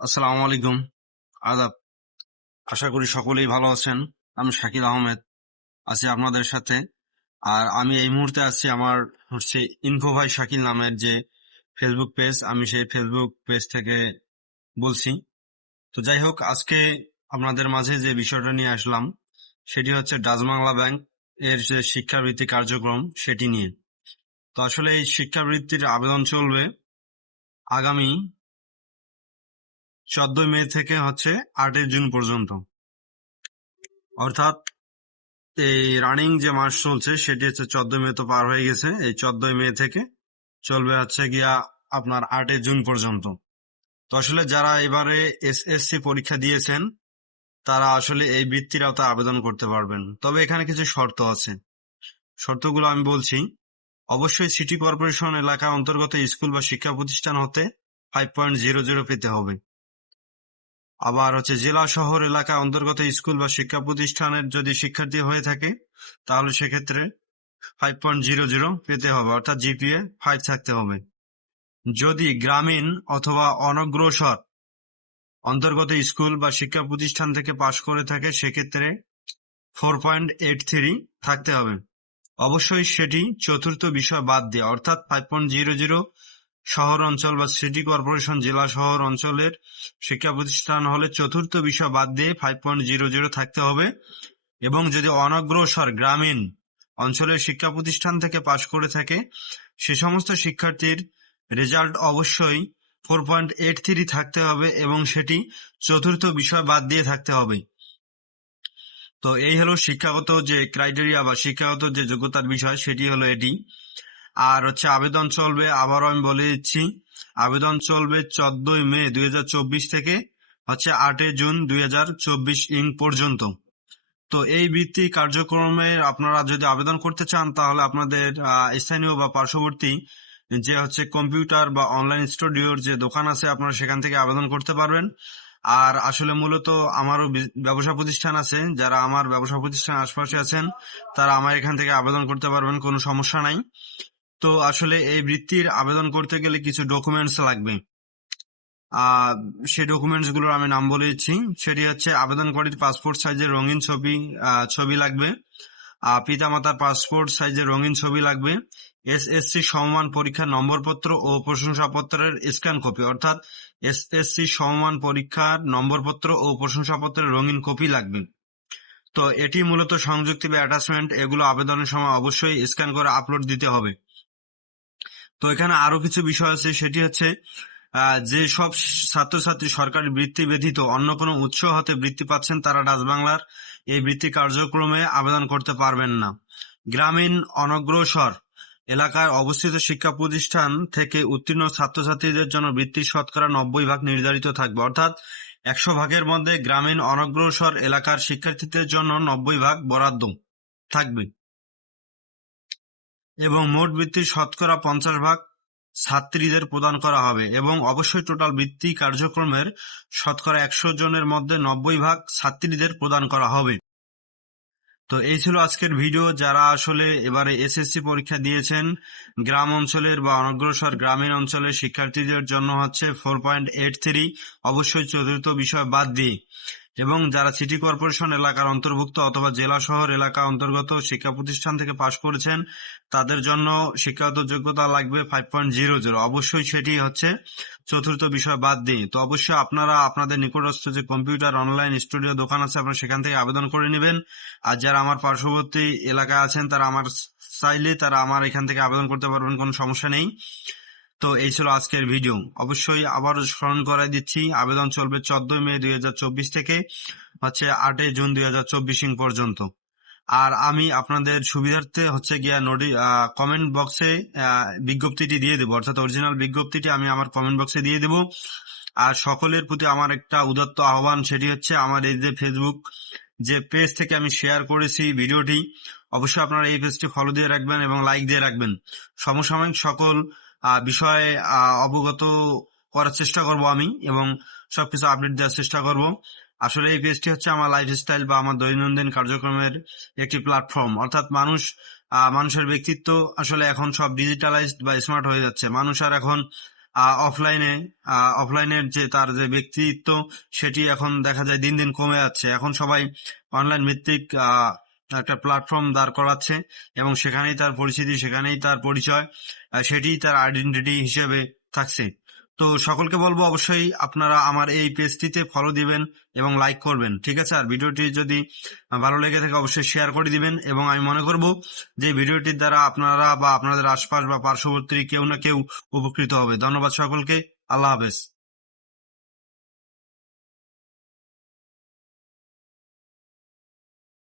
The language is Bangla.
আসসালামু আলাইকুম। আদাব। আশা করি সকলেই ভালো আছেন। আমি শাকিল আহমেদ আছি আপনাদের সাথে। আর আমি এই মুহূর্তে আছি আমার ইনফো ভাই শাকিল নামের যে ফেসবুক পেজ, আমি সেই ফেসবুক পেজ থেকে বলছি। তো যাই হোক, আজকে আপনাদের মাঝে যে বিষয়টা নিয়ে আসলাম সেটি হচ্ছে ডাচ বাংলা ব্যাংক এর যে শিক্ষাবৃত্তি কার্যক্রম সেটি নিয়ে। তো আসলে এই শিক্ষাবৃত্তির আবেদন চলবে আগামী 14 মে থেকে 8 জুন পর্যন্ত। অর্থাৎ এই রানিং যে মাস চলছে সেটি 14 মে তো পার হয়ে গেছে। এই 14 মে থেকে চলবে গিয়া আপনার 8 জুন পর্যন্ত। তো আসলে যারা এবারে এসএসসি পরীক্ষা দিয়েছেন তারা আসলে এই বৃত্তির আওতায় আবেদন করতে পারবেন। তবে এখানে কিছু শর্ত আছে। শর্তগুলো আমি বলছি। অবশ্যই সিটি কর্পোরেশন এলাকা অন্তর্গত স্কুল বা শিক্ষা প্রতিষ্ঠান হতে 5.00 পেতে হবে। আবার জেলা শহর এলাকা অন্তর্গত স্কুল বা শিক্ষা প্রতিষ্ঠানের যদি শিক্ষার্থী হয়ে থাকে তাহলে সেক্ষেত্রে 5.00 পেতে হবে, অর্থাৎ জিপিএ 5 থাকতে হবে। যদি গ্রামীণ অথবা অনগ্রসর অন্তর্গত স্কুল বা শিক্ষা প্রতিষ্ঠান থেকে পাশ করে থাকে সেক্ষেত্রে 4.83 থাকতে হবে। অবশ্যই সেটি চতুর্থ বিষয় বাদ দিয়ে, অর্থাৎ 5.00 শহর অঞ্চল বা সিটি কর্পোরেশন জেলা শহর অঞ্চলের শিক্ষা প্রতিষ্ঠান হলে চতুর্থ বিষয় বাদ দিয়ে 5.00 থাকতে হবে। এবং যদি অনগ্রসর গ্রামীণ অঞ্চলের শিক্ষা প্রতিষ্ঠান থেকে পাশ করে থাকে সে সমস্ত শিক্ষার্থীর রেজাল্ট অবশ্যই 4.83 থাকতে হবে এবং সেটি চতুর্থ বিষয় বাদ দিয়ে থাকতে হবে। তো এই হলো শিক্ষাগত যে ক্রাইটেরিয়া বা শিক্ষাগত যে যোগ্যতার বিষয়, সেটি হলো এটি। আর আবেদন চলবে, আবারও আমি বলে দিচ্ছি, আবেদন চলবে 14 মে 2024 থেকে 8 জুন 2024 পর্যন্ত। তো এই বৃত্তি কার্যক্রমে আপনারা যদি আবেদন করতে চান তাহলে আপনাদের স্থানীয় বা পার্শ্ববর্তী যে কম্পিউটার বা অনলাইন স্টুডিওর যে দোকান আছে আপনারা সেখান থেকে আবেদন করতে পারবেন। আর আসলে মূলত আমারও ব্যবসা প্রতিষ্ঠান আছে, যারা আমার ব্যবসা প্রতিষ্ঠানের আশপাশে আছেন তারা আমার এখান থেকে আবেদন করতে পারবেন, কোনো সমস্যা নাই। তো আসলে এই বৃত্তির আবেদন করতে গেলে কিছু ডকুমেন্টস লাগবে। সেই ডকুমেন্টস গুলোর আমি নাম বলে দিচ্ছি। সেটি আবেদনকারীর পাসপোর্ট সাইজের রঙিন ছবি লাগবে, পিতামাতার পাসপোর্ট সাইজের রঙিন ছবি লাগবে, এসএসসি সমমান পরীক্ষার নম্বরপত্র ও প্রশংসাপত্রের স্ক্যান কপি, অর্থাৎ এসএসসি সমমান পরীক্ষার নম্বরপত্র ও প্রশংসাপত্রের রঙিন কপি লাগবে। তো এটি মূলত সংযুক্তি বা অ্যাটাচমেন্ট, এগুলো আবেদনের সময় অবশ্যই স্ক্যান করে আপলোড দিতে হবে। তো এখানে আরো কিছু বিষয় আছে, সেটি যে সব ছাত্রছাত্রী সরকারি বৃত্তি ব্যতীত অন্য কোনো উৎস হতে বৃত্তি পাচ্ছেন তারা ডাচ বাংলার এই বৃত্তি কার্যক্রমে আবেদন করতে পারবেন না। গ্রামীণ অনগ্রসর এলাকায় অবস্থিত শিক্ষা প্রতিষ্ঠান থেকে উত্তীর্ণ ছাত্রছাত্রীদের জন্য বৃত্তির শতকরা 90% নির্ধারিত থাকবে, অর্থাৎ 100 ভাগের মধ্যে গ্রামীণ অনগ্রসর এলাকার শিক্ষার্থীদের জন্য 90% বরাদ্দ থাকবে এবং মোট বৃত্তির শতকরা 50% ছাত্রীদের প্রদান করা হবে এবং অবশ্যই টোটাল বৃত্তি কার্যক্রমের শতকরা 100 জনের মধ্যে 90% ছাত্রীদের প্রদান করা হবে। তো এই ছিল আজকের ভিডিও। যারা আসলে এবারে এসএসসি পরীক্ষা দিয়েছেন গ্রাম অঞ্চলের বা অনগ্রসর গ্রামীণ অঞ্চলের শিক্ষার্থীদের জন্য 4.83 অবশ্যই চতুর্থ বিষয় বাদ দিয়ে, এবং যারা সিটি কর্পোরেশন এলাকার অন্তর্ভুক্ত অথবা জেলা শহর এলাকা অন্তর্গত শিক্ষা প্রতিষ্ঠান থেকে পাশ করেছেন তাদের জন্য শিক্ষাগত যোগ্যতা লাগবে 5.00, অবশ্যই সেটি চতুর্থ বিষয় বাদ দিয়ে। তো অবশ্যই আপনারা আপনাদের নিকটস্থ যে কম্পিউটার অনলাইন স্টুডিও দোকান আছে আপনারা সেখান থেকে আবেদন করে নেবেন। আর যারা আমার পার্শ্ববর্তী এলাকায় আছেন তারা আমার এখান থেকে আবেদন করতে পারবেন, কোনো সমস্যা নেই। তো এই ছিল আজকের ভিডিও। অবশ্যই আবার স্মরণ করাই দিচ্ছি, আবেদন চলবে 14 মে 2024 থেকে 8 জুন 2024 পর্যন্ত। আর আমি আপনাদের সুবিধার্থে কমেন্ট বক্সে বিজ্ঞপ্তিটি দিয়ে দেবো, অর্থাৎ অরিজিনাল বিজ্ঞপ্তিটি আমি আমার কমেন্ট বক্সে দিয়ে দেবো। আর সকলের প্রতি আমার একটা উদাত্ত আহ্বান, সেটি আমার এই যে ফেসবুক যে পেজ থেকে আমি শেয়ার করেছি ভিডিওটি, অবশ্যই আপনারা এই পেজটি ফলো দিয়ে রাখবেন এবং লাইক দিয়ে রাখবেন। সমসাময়িক সকল বিষয়ে অবগত করার চেষ্টা করব আমি এবং সবকিছু আপডেট দেওয়ার চেষ্টা করব। আসলে এই পেজটি আমার লাইফস্টাইল বা আমার দৈনন্দিন কার্যক্রমের একটি প্ল্যাটফর্ম, অর্থাৎ মানুষের ব্যক্তিত্ব আসলে এখন সব ডিজিটালাইজড বা স্মার্ট হয়ে যাচ্ছে। মানুষ আর এখন অফলাইনের যে তার যে ব্যক্তিত্ব সেটি এখন দেখা যায় দিন দিন কমে যাচ্ছে। এখন সবাই অনলাইন ভিত্তিক একটা প্ল্যাটফর্ম দাঁড় করাচ্ছে এবং সেখানেই তার পরিচিতি, সেখানেই তার পরিচয়, সেটিই তার আইডেন্টিটি হিসেবে থাকছে। তো সকলকে বলবো অবশ্যই আপনারা আমার এই পেজটিতে ফলো দিবেন এবং লাইক করবেন, ঠিক আছে? আর ভিডিওটি যদি ভালো লেগে থাকে অবশ্যই শেয়ার করে দিবেন, এবং আমি মনে করব যে ভিডিওটির দ্বারা আপনারা বা আপনাদের আশপাশ বা পার্শ্ববর্তী কেউ না কেউ উপকৃত হবে। ধন্যবাদ সকলকে। আল্লাহ হাফেজ।